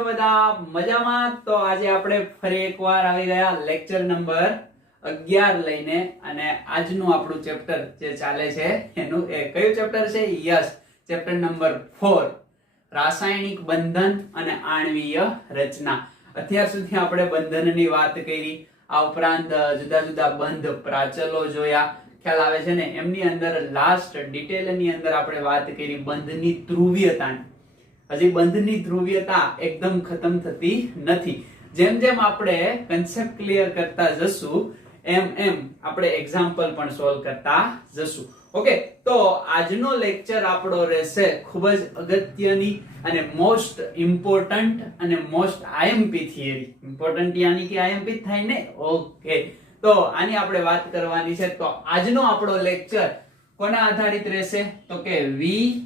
છો બધા મજામાં? તો આજે આપણે ફરી એકવાર આવી ગયા લેક્ચર નંબર 11 લઈને, અને આજનું આપણું ચેપ્ટર જે ચાલે છે એનું કયું ચેપ્ટર છે? યસ, ચેપ્ટર નંબર 4, રાસાયણિક બંધન અને આણ્વીય રચના. અત્યાર સુધી આપણે બંધનની વાત કરી, આ ઉપરાંત જુદા જુદા બંધ પ્રાચલો જોયા, ખ્યાલ આવે છે ને? એમની અંદર લાસ્ટ ડિટેલની અંદર આપણે વાત કરી બંધની ધ્રુવીયતાની. હજી બંધની ધ્રુવીયતા એકદમ ખતમ થતી નથી. જેમ જેમ આપણે કન્સેપ્ટ ક્લિયર કરતા જશું એમ એમ આપણે એક્ઝામ્પલ પણ સોલ્વ કરતા જશું. ઓકે, તો આજનો લેક્ચર આપણો રહેશે ખૂબ જ અગત્યની અને મોસ્ટ ઇમ્પોર્ટન્ટ અને મોસ્ટ આઈએમપી થિયરી. ઇમ્પોર્ટન્ટ યાની કે આઈએમપી થાય ને? ઓકે, તો આની આપણે વાત કરવાની છે. તો આજનો આપણો લેક્ચર કોના આધારિત રહેશે? તો કે VSEPR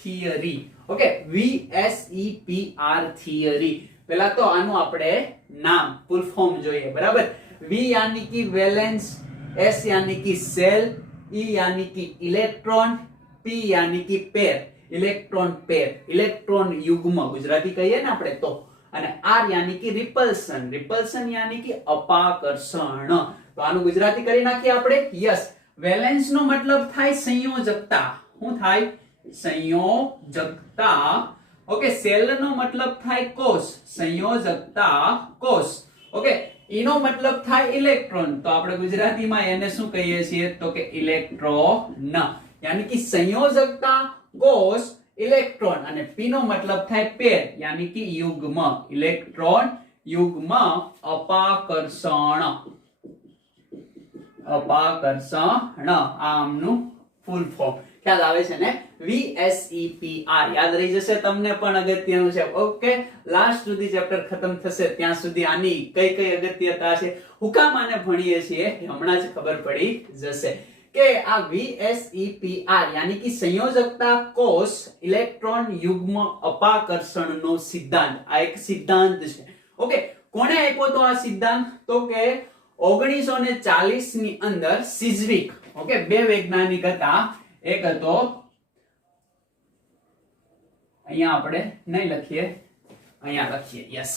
theory. Okay, VSEPR theory. પહેલા તો આનું આપણે નામ ફૂલ ફોર્મ જોઈએ, બરાબર? V यानी कि वेलेंस, S यानी कि सेल, E यानी कि इलेक्ट्रॉन, P यानी कि पेर, इलेक्ट्रॉन पेर, इलेक्ट्रॉन युग्म गुजराती कहिए ने આપણે તો, અને R यानी कि रिपल्सन, रिपल्सन यानी कि અપાકર્ષણ. તો આનું ગુજરાતી કરી નાખીએ આપણે. યસ, વેલેન્સ નો મતલબ થાય સંયોજકતા. શું થાય? સંયોજકતા. ઓકે, સેલ નો મતલબ થાય કોષ, સંયોજકતા કોષ. ઓકે, ઈ નો મતલબ થાય ઇલેક્ટ્રોન, તો આપણે ગુજરાતીમાં એને શું કહીએ છીએ? તો કે ઇલેક્ટ્રોન, યાની કે સંયોજકતા કોષ ઇલેક્ટ્રોન. અને P નો મતલબ થાય પેર, યાની કે યુગ્મ, ઇલેક્ટ્રોન યુગ્મ અપાકર્ષણ. અપાકર્ષણ આમનું ફૂલ ફોર્મ ખ્યાલ આવે છે ને? VSEPR યાદ રહી જશે તમને, પણ અગત્યનું છે. ઓકે, લાસ્ટ સુધી ચેપ્ટર ખતમ થશે ત્યાં સુધી આની કઈ કઈ અગત્યતા છે, હું કામ આને ભણીએ છીએ હમણાં જ ખબર પડી જશે. કે આ VSEPR યાની કે સંયોજકતા કોષ ઇલેક્ટ્રોન યુગ્મ અપાકર્ષણનો સિદ્ધાંત, આ એક સિદ્ધાંત છે. ઓકે, કોણે આપ્યો તો આ સિદ્ધાંત? તો કે 1940 ની અંદર સિઝવિક. ઓકે, બે વૈજ્ઞાનિક હતા. એક હતો, અહીંયા આપણે નહીં લખીએ, અહીંયા લખીએ. યસ,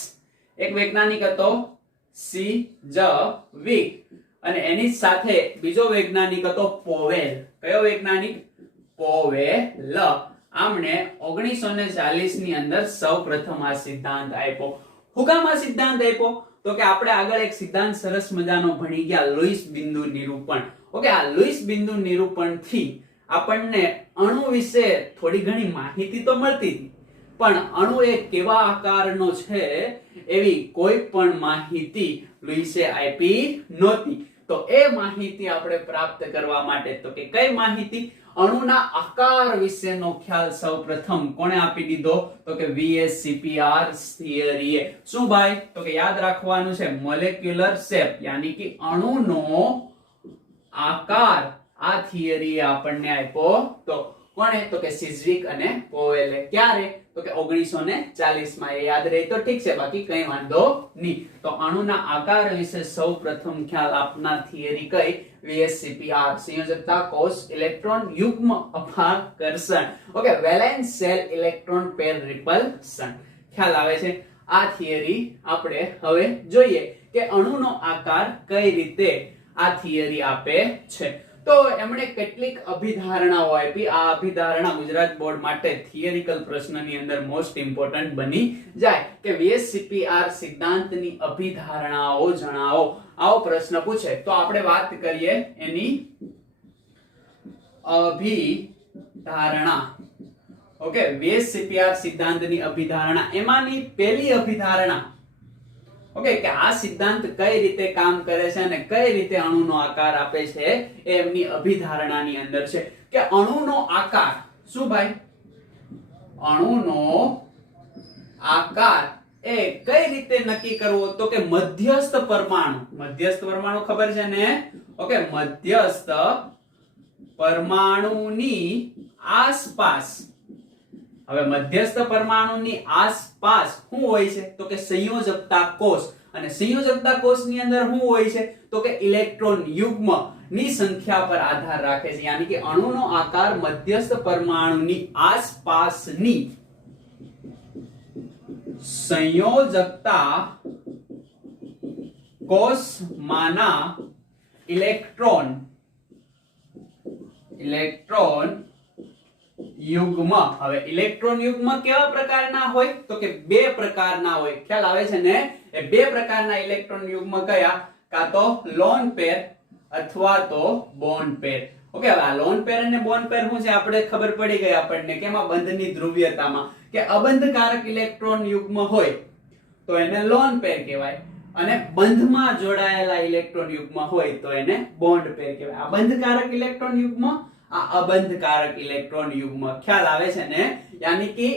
એક વૈજ્ઞાનિક હતો સિઝવિક, અને એની સાથે બીજો વૈજ્ઞાનિક હતો પોવેલ. કયો વૈજ્ઞાનિક? પોવેલ. આમણે 1940 ની અંદર સૌપ્રથમ આ સિદ્ધાંત આપ્યો. હું કામ આ સિદ્ધાંત આપ્યો? તો કે આપણે આગળ એક સિદ્ધાંત સરસ મજાનો ભણી ગયા, લુઈસ બિંદુ નિરૂપણ. ઓકે, આ લુઈસ બિંદુ નિરૂપણ થી આપણને અણુ વિશે થોડી ઘણી માહિતી તો મળતી હતી, પણ અણુ એ કેવા આકારનો છે એવી કોઈ પણ માહિતી લુઈસે આપી નહોતી. તો એ માહિતી આપણે પ્રાપ્ત કરવા માટે, તો કે કઈ માહિતી? અણુના આકાર વિશેનો ખ્યાલ સૌપ્રથમ કોણે આપી દીધો? તો કે VSEPR થિયરીએ. શું ભાઈ? તો કે યાદ રાખવાનું છે, મોલેક્યુલર શેપ યાની કે અણુનો આકાર. આ થિયરી આપણને આપ્યો તો કોણે? તો કે સિઝવિક અને પોવેલે. ક્યારે? તો કે 1940 માં. એ યાદ રહે તો ઠીક છે, બાકી કઈ વાંધો નહીં. તો અણુના આકાર વિશે સૌપ્રથમ ખ્યાલ આપનાર થિયરી કઈ? VSEPR, સંયોજકતા કોષ ઇલેક્ટ્રોન યુગ્મ અપાકર્ષણ. Okay, valence cell electron pair રિપલ્સન. ખ્યાલ આવે છે? આ થિયરી આપણે હવે જોઈએ કે અણુનો આકાર કઈ રીતે આ થિયરી આપે છે. તો એમણે કેટલીક અભિધારણાઓ આપી. આ અભિધારણા ગુજરાત બોર્ડ માટે થિયરિકલ પ્રશ્નની અંદર મોસ્ટ ઇમ્પોર્ટન્ટ બની જાય કે VSEPR સિદ્ધાંતની અભિધારણાઓ જણાવો. આવો પ્રશ્ન પૂછે તો આપણે વાત કરીએ એની અભિધારણા. ઓકે, VSEPR સિદ્ધાંતની અભિધારણા. એમાંની પહેલી અભિધારણા, ઓકે, કે આ સિદ્ધાંત કઈ રીતે કામ કરે છે અને કઈ રીતે અણુનો આકાર આપે છે, એ એમની અભિધારણાની અંદર છે. કે અણુનો આકાર. શું ભાઈ? અણુનો આકાર એ કઈ રીતે નક્કી કરવો? તો કે મધ્યસ્થ પરમાણુ. મધ્યસ્થ પરમાણુ ખબર છે ને? ઓકે, મધ્યસ્થ પરમાણુની આસપાસ. હવે મધ્યસ્થ પરમાણુની આસપાસ શું હોય છે? તો કે સંયોજકતા કોષ. અને સંયોજકતા કોષની અંદર શું હોય છે? તો કે ઇલેક્ટ્રોન યુગ્મ. ની સંખ્યા પર આધાર રાખે છે, યાની કે અણુનો આકાર મધ્યસ્થ પરમાણુની આસપાસની સંયોજકતા કોષમાંના ઇલેક્ટ્રોન યુગ્મ. હવે ઇલેક્ટ્રોન યુગ્મ કેવા પ્રકારના હોય તો કે બે પ્રકારના હોય. ખ્યાલ આવે છે ને? એ બે પ્રકારના ઇલેક્ટ્રોન યુગ્મ કયા? કાં તો લોન પેર અથવા તો બોન્ડ પેર. ઓકે, હવે આ લોન પેર અને બોન્ડ પેર શું છે આપણે ખબર પડી ગઈ આપણને. કેમાં? બંધની ધ્રુવીયતામાં. કે અબંધકારક ઇલેક્ટ્રોન યુગ્મ હોય તો એને લોન પેર કહેવાય અને બંધમાં જોડાયેલા ઇલેક્ટ્રોન યુગ્મ હોય તો એને બોન્ડ પેર કહેવાય. આ બંધકારક ઇલેક્ટ્રોન યુગ્મ, આ અબંધકારક ઇલેક્ટ્રોન યુગ્મ. ખ્યાલ આવે છે ને? યાની કે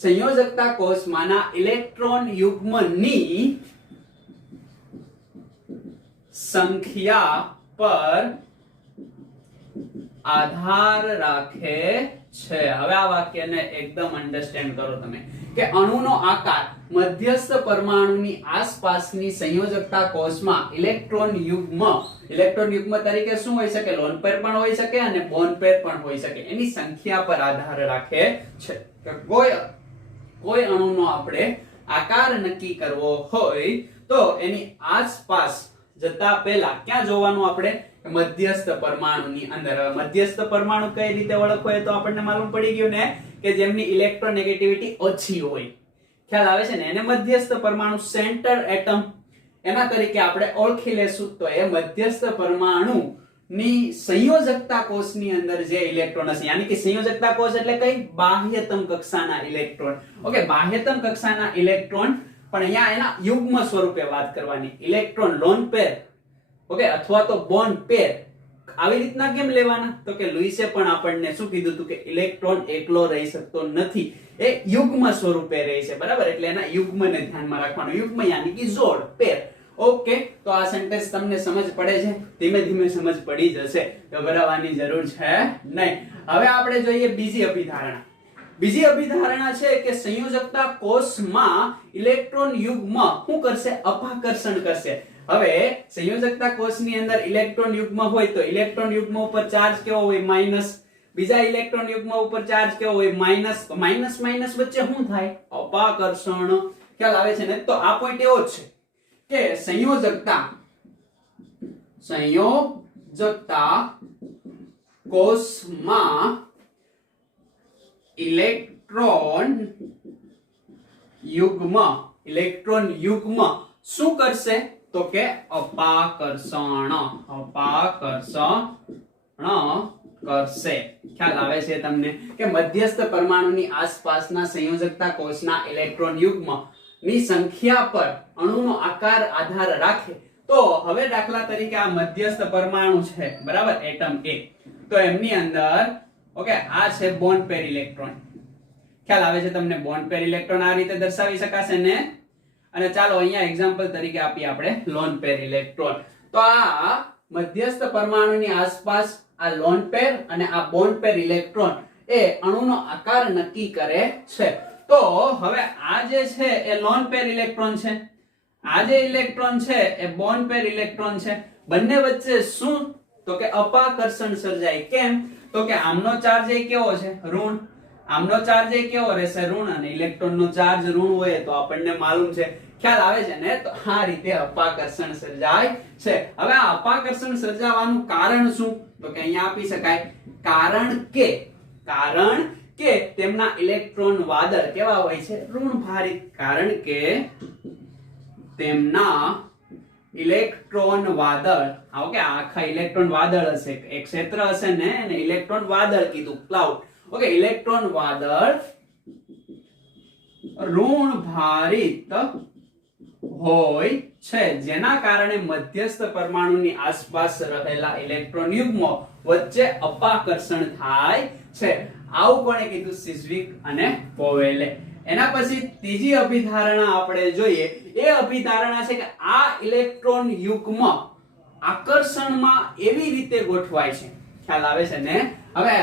સંયોજકતા કોષમાંના ઇલેક્ટ્રોન યુગ્મની સંખ્યા પર આધાર રાખે છે. હવે આ વાક્યને એકદમ અન્ડરસ્ટેન્ડ કરો તમે કે અણુનો આકાર મધ્યસ્થ પરમાણુની આસપાસની સંયોજકતા કોષમાં ઇલેક્ટ્રોન યુગ્મ તરીકે શું હોઈ શકે? લોન પેર પણ હોઈ શકે અને બોન્ડ પેર પણ હોઈ શકે. એની સંખ્યા પર આધાર રાખે છે. કે કોઈ અણુનો આપણે આકાર નક્કી કરવો હોય તો એની આસપાસ જતા પહેલા ક્યાં જોવાનું આપણે? મધ્યસ્થ પરમાણુની અંદર. મધ્યસ્થ પરમાણુ કઈ રીતે ઓળખવો તો આપણને માલુમ પડી ગયું ને કે જેમની ઇલેક્ટ્રોનેગેટિવિટી ઓછી હોય. ખ્યાલ આવે છે ને? એને મધ્યસ્થ પરમાણુ, સેન્ટર એટમ એના તરીકે આપણે ઓળખી લેશું. તો એ મધ્યસ્થ પરમાણુ ની સંયોજકતા કોષની અંદર જે ઇલેક્ટ્રોન હશે, યાની કે સંયોજકતા કોષ એટલે કઈ? બાહ્યતમ કક્ષાના ઇલેક્ટ્રોન. ઓકે, બાહ્યતમ કક્ષાના ઇલેક્ટ્રોન, પણ અહીંયા એના યુગ્મ સ્વરૂપે વાત કરવાની. ઇલેક્ટ્રોન લોન પેર, ઓકે, અથવા તો બોન્ડ પેર. આવી રીતના કેમ લેવાના? તો કે લુઈસે પણ આપણને શું કીધું હતું કે ઇલેક્ટ્રોન એકલો રહી શકતો નથી, એ યુગ્મ સ્વરૂપે રહે છે. બરાબર? એટલે એના યુગ્મને ધ્યાનમાં રાખવાનું. યુગ્મ યાની કે જોડ, પેર. ઓકે, તો આ સેન્ટેન્સ તમને સમજ પડે છે? ધીમે ધીમે સમજ પડી જશે, ગભરાવાની જરૂર છે નહીં. હવે આપણે જોઈએ બીજી અભિધારણા. બીજી અભિધારણા છે કે સંયોજકતા કોષમાં ઇલેક્ટ્રોન યુગ્મ શું કરશે? અપાકર્ષણ કરશે. હવે સંયોજકતા કોષની અંદર ઇલેક્ટ્રોન યુગ્મ હોય તો ઇલેક્ટ્રોન યુગ્મ ઉપર ચાર્જ કેવો હોય? માઈનસ. બીજા ઇલેક્ટ્રોન યુગ્મ ઉપર ચાર્જ કેવો હોય? માઈનસ. તો માઈનસ માઈનસ વચ્ચે શું થાય? અપાકર્ષણ. ખ્યાલ આવે છે ને? તો આ પોઈન્ટ એવો છે કે સંયોજકતા કોષમાં ઇલેક્ટ્રોન યુગ્મ શું કરશે? તો કે અપાકર્ષણ કરશે. ખ્યાલ આવે છે તમને કે મધ્યસ્થ પરમાણુની આસપાસના સંયોજકતા કોષના ઇલેક્ટ્રોન યુગ્મ ની સંખ્યા પર અણુનો આકાર આધાર રાખે. તો હવે દાખલા તરીકે આ મધ્યસ્થ પરમાણુ છે, બરાબર? Atom A. તો એમની અંદર ઓકે આ છે બોન્ડ પેર ઇલેક્ટ્રોન. ખ્યાલ આવે છે તમને? બોન્ડ પેર ઇલેક્ટ્રોન આ રીતે દર્શાવી શકાશે ને? અને ચાલો અહીંયા એક્ઝામ્પલ તરીકે આપીએ આપણે લોન પેર ઇલેક્ટ્રોન. તો આ મધ્યસ્થ પરમાણુની આસપાસ આ લોન પેર અને આ બોન્ડ પેર ઇલેક્ટ્રોન એ અણુનો આકાર નક્કી કરે છે. તો હવે આ જે છે એ લોન પેર ઇલેક્ટ્રોન છે, આ જે ઇલેક્ટ્રોન છે એ બોન્ડ પેર ઇલેક્ટ્રોન છે. બંને વચ્ચે શું? તો કે અપાકર્ષણ સર્જાય. કેમ? તો કે આમનો ચાર્જ એ કેવો છે? ઋણ. આમનો ચાર્જ એ કેવો રહેશે? ઋણ. અને ઇલેક્ટ્રોનનો ચાર્જ ઋણ હોય તો આપણને માલુમ છે. ખ્યાલ આવે છે ને? તો આ રીતે અપાકર્ષણ સર્જાય છે. હવે આ અપાકર્ષણ સર્જાવાનું કારણ શું? તો કે અહીંયા આપી શકાય કારણ કે તેમના ઇલેક્ટ્રોન વાદળ કેવા હોય છે? ઋણભારિત. કારણ કે તેમના ઇલેક્ટ્રોન વાદળ, ઓકે, આખા ઇલેક્ટ્રોન વાદળ હશે, એક ક્ષેત્ર હશે ને એને ઇલેક્ટ્રોન વાદળ કીધું, ક્લાઉડ. ઓકે, ઇલેક્ટ્રોન વાદળ ઋણભારિત હોય છે, જેના કારણે મધ્યસ્થ પરમાણુની આસપાસ રહેલા ઇલેક્ટ્રોન યુગ્મો વચ્ચે અપાકર્ષણ થાય છે. આવું કોણે કીધું? સિઝવિક અને પોવેલે. એના પછી ત્રીજી અભિધારણા આપણે જોઈએ. એ અભિધારણા છે કે આ ઇલેક્ટ્રોન યુગ્મ આકર્ષણમાં એવી રીતે ગોઠવાય છે. ખ્યાલ આવે છે ને? હવે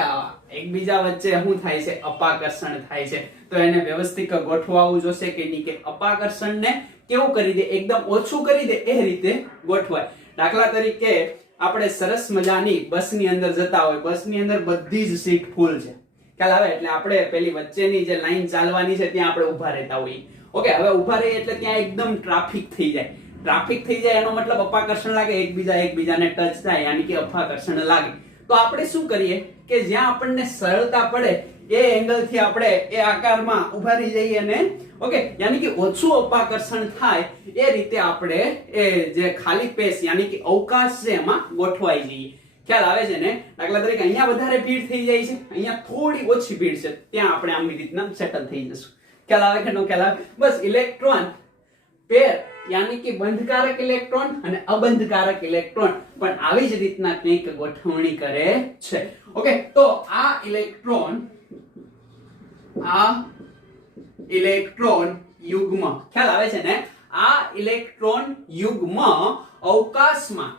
એકબીજા વચ્ચે શું થાય છે? અપાકર્ષણ થાય છે. તો એને વ્યવસ્થિત ગોઠવાવું જોશે કે નહીં, કે અપાકર્ષણને કેવું કરી દે? એકદમ ઓછું કરી દે એ રીતે ગોઠવાય. દાખલા તરીકે આપણે સરસ મજાની બસની અંદર જતા હોય, બસની અંદર બધી જ સીટ ફૂલ છે, ખ્યાલ આવે? એટલે આપણે પેલી વચ્ચેની જે લાઈન ચાલવાની છે ત્યાં આપણે ઊભા રહેતા હોઈએ. ઓકે, હવે ઊભા રહીએ એટલે ત્યાં એકદમ ટ્રાફિક થઈ જાય. ટ્રાફિક થઈ જાય એનો મતલબ અપાકર્ષણ લાગે, એકબીજાને ટચ થાય, યાની કે અપાકર્ષણ લાગે. તો આપણે શું કરીએ કે જ્યાં આપણને સરળતા પડે એ એંગલ થી આપણે એ આકારમાં ઊભા રહી જઈએ અને ઓકે, યાની કે ઓછું અપાકર્ષણ થાય એ રીતે આપણે એ જે ખાલી સ્પેસ યાની કે અવકાશ છે એમાં ગોઠવાઈ જઈએ. ખ્યાલ આવે છે ને? દાખલા તરીકે અહીંયા વધારે ભીડ થઈ જાય છે, અહીંયા થોડી ઓછી ભીડ છે, ત્યાં આપણે આવી રીતના સેટલ થઈ જશું. ખ્યાલ આવે કે ન ખ્યાલ આવે? બસ ઇલેક્ટ્રોન પેર યાની કે બંધકારક ઇલેક્ટ્રોન અને અબંધકારક ઇલેક્ટ્રોન પણ આવી જ રીતના કંઈક ગોઠવણી કરે છે. ઓકે, તો આ ઇલેક્ટ્રોન યુગ્મ, ખ્યાલ આવે છે ને? આ ઇલેક્ટ્રોન યુગ્મ અવકાશમાં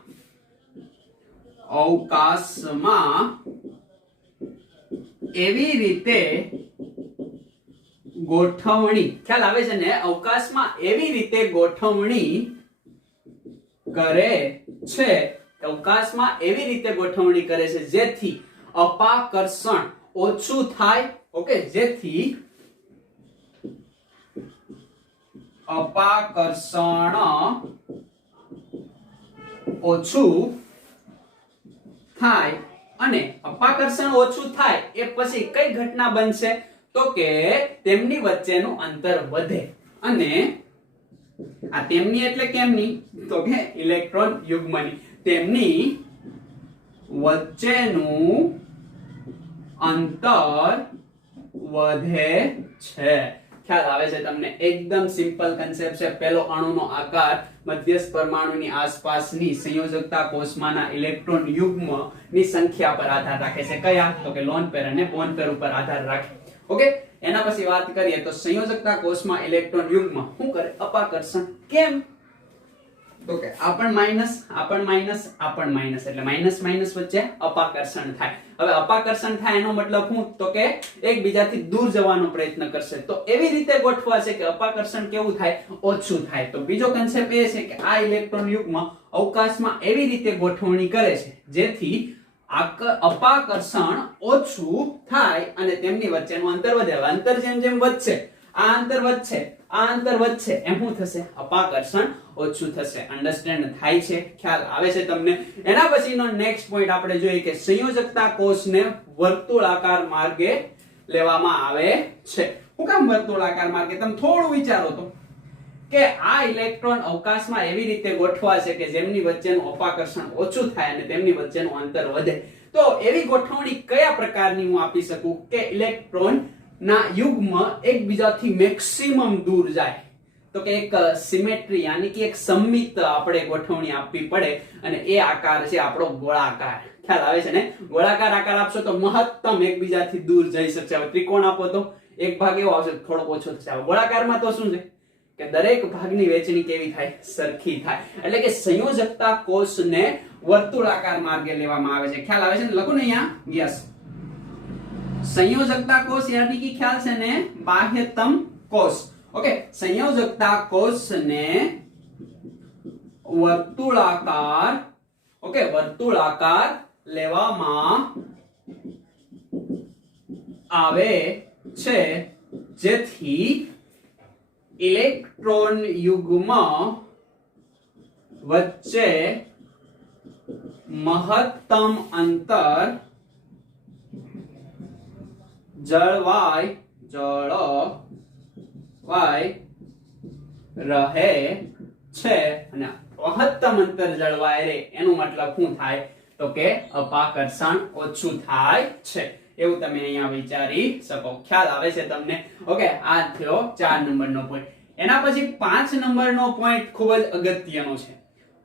એવી રીતે ગોઠવણી, ખ્યાલ આવે છે ને? અવકાશમાં એવી રીતે ગોઠવણી કરે છે, અવકાશમાં એવી રીતે ગોઠવણી કરે છે જેથી અપાકર્ષણ ઓછું થાય. ઓકે, જેથી અપાકર્ષણ ઓછું થાય. અને અપાકર્ષણ ઓછું થાય એ પછી કઈ ઘટના બનશે? તો કે તેમની વચ્ચેનું અંતર વધે. અને આ તેમની એટલે કેમની? તો કે ઇલેક્ટ્રોન યુગ્મની. તેમની વચ્ચેનું અંતર વધે છે. ખ્યાલ આવે છે તમને? એકદમ સિમ્પલ કન્સેપ્ટ છે. પહેલો અણુનો આકાર મધ્યસ્થ પરમાણુની આસપાસની સંયોજકતા કોષમાંના ઇલેક્ટ્રોન યુગ્મની સંખ્યા પર આધાર રાખે છે. કયા? તો કે લોન પેર અને બોન પેર ઉપર આધાર રાખે. ઓકે, એના પછી વાત કરીએ તો સંયોજકતા કોષમાં ઇલેક્ટ્રોન યુગ્મ શું કરે? અપાકર્ષણ. કેમ? તો કે આ પણ માઈનસ એટલે માઈનસ માઈનસ વચ્ચે અપાકર્ષણ થાય. હવે અપાકર્ષણ થાય એનો મતલબ શું? તો કે એકબીજાથી દૂર જવાનો પ્રયત્ન કરશે. તો એવી રીતે ગોઠવા છે કે અપાકર્ષણ કેવું થાય? ઓછું થાય. તો બીજો કન્સેપ્ટ એ છે કે આ ઇલેક્ટ્રોન યુગ્મ અવકાશમાં એવી રીતે ગોઠવણી કરે છે જેથી અપાકર્ષણ ઓછું થાય અને તેમની વચ્ચેનું અંતર વધે. અંતર જેમ જેમ વધશે, આ અંતર વધશે એમ શું થશે? અપાકર્ષણ ઓછું થશે. અન્ડરસ્ટેન્ડ થાય છે? ખ્યાલ આવે છે તમને? એના પછીનો નેક્સ્ટ પોઈન્ટ આપણે જોઈએ કે સંયોજકતા કોષને વર્તુળાકાર માર્ગે લેવામાં આવે છે. શું કામ વર્તુળાકાર માર્ગે? તમે થોડું વિચારો તો કે આ ઇલેક્ટ્રોન અવકાશમાં એવી રીતે ગોઠવા છે કે જેમની વચ્ચેનું અપાકર્ષણ ઓછું થાય અને તેમની વચ્ચેનું અંતર વધે. તો એવી ગોઠવણી કયા પ્રકારની હું આપી શકું કે ઇલેક્ટ્રોન ના યુગ્મ એકબીજાથી મેક્સિમમ દૂર જાય? તો કે એક સિમેટ્રી યાની કે એક સમમિત આપણે ગોઠવણી આપવી પડે અને એ આકાર છે આપણો ગોળાકાર. ખ્યાલ આવે છે ને? ગોળાકાર આકાર આપશો તો મહત્તમ એકબીજાથી દૂર જઈ શકશે. હવે ત્રિકોણ આપો તો એક ભાગ એવો આવશે થોડો ઓછો થશે. હવે ગોળાકારમાં તો શું છે કે દરેક ભાગની વહેંચણી કેવી થાય? સરખી થાય. એટલે કે સંયોજકતા કોષને વર્તુળાકાર માર્ગે લેવામાં આવે છે. ખ્યાલ આવે છે ને? લખો ને અહીંયા. યસ, સંયોજકતા કોષ યાની કે ખ્યાલ છે ને? બાહ્યતમ કોષ. ઓકે, સંયોજકતા કોષને વર્તુળાકાર લેવામાં આવે છે જેથી ઇલેક્ટ્રોન યુગ્મ વચ્ચે મહત્તમ અંતર જળવાય રહે છે. અને મહત્તમ અંતર જળવાય રહે એનો મતલબ શું થાય? તો કે અપાકર્ષણ ઓછું થાય છે. એવું તમે અહીંયા વિચારી શકો. ખ્યાલ આવે છે તમને? ઓકે, આ થયો 4 નંબરનો પોઈન્ટ. એના પછી 5 નંબરનો પોઈન્ટ ખૂબ જ અગત્યનો છે.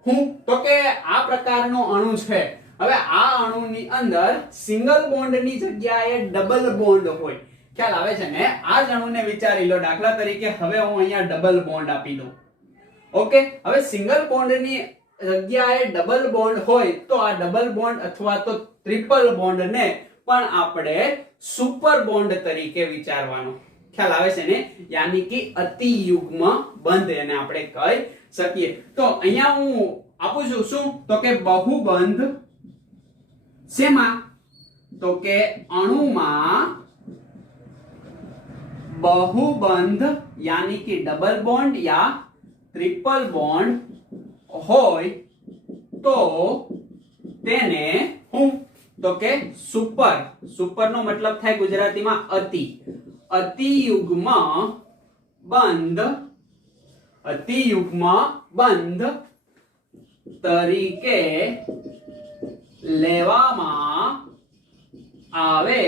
હું તો કે આ પ્રકારનો અણુ છે. હવે આ અણુની અંદર સિંગલ બોન્ડની જગ્યાએ ડબલ બોન્ડ હોય. ખ્યાલ આવે છે ને? આ જ અણુને વિચારી લો. દાખલા તરીકે હવે હું અહીંયા ડબલ બોન્ડ આપી દઉં. ઓકે, હવે સિંગલ બોન્ડની જગ્યાએ ડબલ બોન્ડ હોય તો આ ડબલ બોન્ડ અથવા તો ટ્રિપલ બોન્ડને પણ આપણે સુપર બોન્ડ તરીકે વિચારવાનો. ખ્યાલ આવે છે ને? યાની કે અતિયુગ્મ બંધ એને આપણે કહી શકીએ. તો અહીંયા હું આપું છું શું તો કે બહુબંધ શેમાં તો કે અણુમાં बहुबंध यानी कि डबल बॉन्ड या ट्रिपल बॉन्ड होय तो તેને હું તો કે સુપર સુપર નો મતલબ થાય ગુજરાતીમાં અતિ યુગ્મ બંધ તરીકે લેવામાં આવે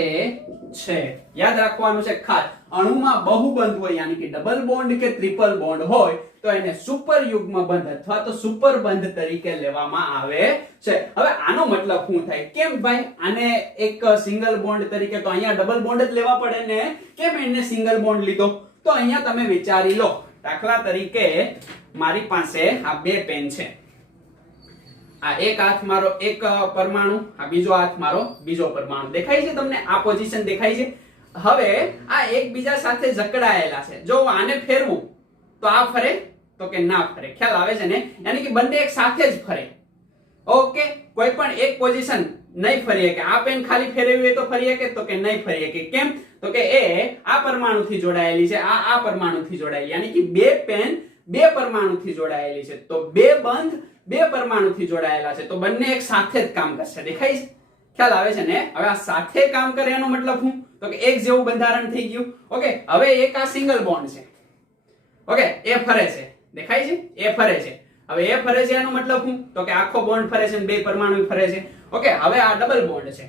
છે। યાદ રાખવાનું છે ખાસ, અણુમાં બહુબંધ હોય યાની કે ડબલ બોન્ડ કે ટ્રિપલ બોન્ડ હોય તો એને સુપર યુગ્મ બંધ અથવા તો સુપર બંધ તરીકે લેવામાં આવે છે। હવે આનો મતલબ શું થાય? કેમ ભાઈ આને એક સિંગલ બોન્ડ તરીકે, તો અહીંયા ડબલ બોન્ડ જ લેવા પડે ને, કેમ એને સિંગલ બોન્ડ લીધો? તો અહીંયા તમે વિચારી લો, દાખલા તરીકે મારી પાસે આ બે પેન છે, આ એક હાથ મારો એક પરમાણુ, આ બીજો હાથ મારો બીજો પરમાણુ, દેખાય છે તમને? આ પોઝિશન દેખાય છે? હવે આ એકબીજા સાથે જકડાયેલા છે, જો આને ફેરવું તો આ ફરે તો કે ના ફરે, ખ્યાલ આવે છે ને? યાની કે બંને એક સાથે જ ફરે। ઓકે, કોઈ પણ એક પોઝિશન નહીં ફરી શકે। આ પેન ખાલી ફેરવી હોય તો ફરી શકે તો કે નહીં ફરી શકે, કેમ? તો કે એ આ પરમાણુથી જોડાયેલી છે, આ પરમાણુથી જોડાયેલી, યાની કે બે પેન બે પરમાણુથી જોડાયેલી છે, તો બે બંધ બે પરમાણુથી જોડાયેલા છે, તો બંને એક સાથે જ કામ કરશે, દેખાય છે? ખ્યાલ આવે છે ને? હવે આ સાથે કામ કરે એનો મતલબ શું? તો કે એક જેવું બંધારણ થઈ ગયું। ઓકે, હવે એક આ સિંગલ બોન્ડ છે, ઓકે, એ ફરે છે, દેખાય છે? એ ફરે છે। હવે એ ફરે છે એનો મતલબ શું? તો કે આખો બોન્ડ ફરે છે, બે પરમાણુ ફરે છે। ઓકે, હવે આ ડબલ બોન્ડ છે,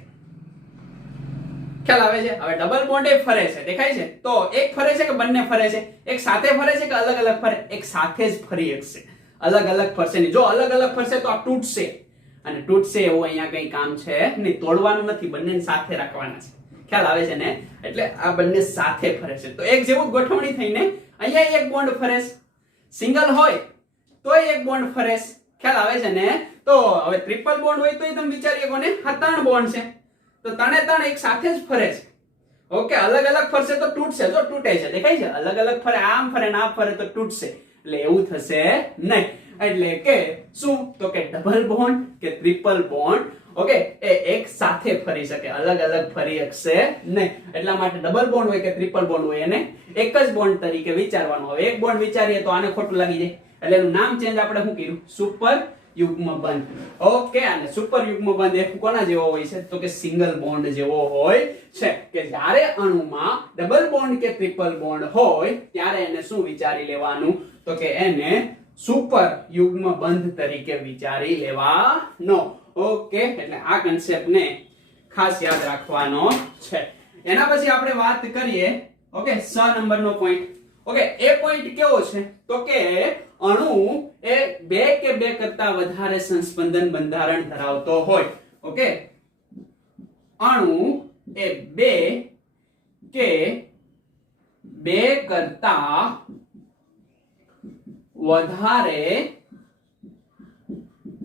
ખ્યાલ આવે છે? હવે ડબલ બોન્ડ એ ફરે છે, દેખાય છે? તો એક ફરે છે કે બંને ફરે છે? એક સાથે ફરે છે કે અલગ અલગ ફરે? એક સાથે જ ફરી શકશે, અલગ અલગ ફરશે નહીં। જો અલગ અલગ ફરશે તો આ તૂટશે, અને તૂટશે એવું અહીંયા કઈ કામ છે નહીં, તોડવાનું નથી, બંનેને સાથે રાખવાના છે, ખ્યાલ આવે છે ને? એટલે આ બંને સાથે ફરે છે, તો એક જેવું ગોઠવણી થઈને અહીંયા એક બોન્ડ ફરે છે, સિંગલ હોય તોય એક બોન્ડ ફરે છે, ખ્યાલ આવે છે ને? તો હવે ટ્રિપલ બોન્ડ હોય તોય તમે વિચારીએ કોને, આ ત્રણ બોન્ડ છે, તો ત્રણે ત્રણ એક સાથે જ ફરે છે। ઓકે, અલગ અલગ ફરશે તો તૂટશે, જો તૂટે છે, દેખાય છે? અલગ અલગ ફરે, આમ ફરે ને આમ ફરે તો તૂટશે, એટલે એવું થશે નહીં। એટલે કે શું? તો કે ડબલ બોન્ડ કે ટ્રિપલ બોન્ડ, ઓકે, એ એક સાથે ફરી શકે, અલગ અલગ ફરી શકશે નહીં। એટલા માટે ડબલ બોન્ડ હોય કે ટ્રિપલ બોન્ડ હોય એને એક જ બોન્ડ તરીકે વિચારવાનું। હવે એક બોન્ડ વિચારીએ તો આને ખોટું લાગી જાય, એટલે એનું નામ ચેન્જ આપણે શું કર્યું? સુપર યુગ્મ બંધ। ઓકે, અને સુપર યુગ્મ બંધ એ કોના જેવો હોય છે? તો કે સિંગલ બોન્ડ જેવો હોય છે, કે જ્યારે અણુમાં ડબલ બોન્ડ કે ટ્રિપલ બોન્ડ હોય ત્યારે એને શું વિચારી લેવાનું? તો કે એને સુપર યુગ્મ બંધ તરીકે વિચારી લેવાનો। ઓકે, એટલે આ કન્સેપ્ટ ને ખાસ યાદ રાખવાનો છે। એના પછી આપણે વાત કરીએ, ઓકે, 6 નંબરનો પોઈન્ટ। ઓકે, એ પોઈન્ટ કેવો છે? તો કે અણુ એ બે કે બે કરતા વધારે સંસ્પંદન બંધારણ ધરાવતો હોય। ઓકે, અણુ એ બે કે બે કરતા વધારે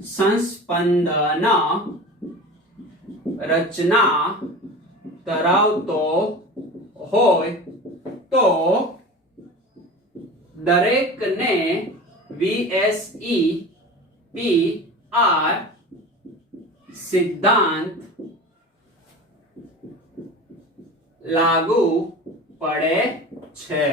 સંસ્પંદન રચના ધરાવતો હોય તો દરેકને VSEPR સિદ્ધાંત લાગુ પડે છે।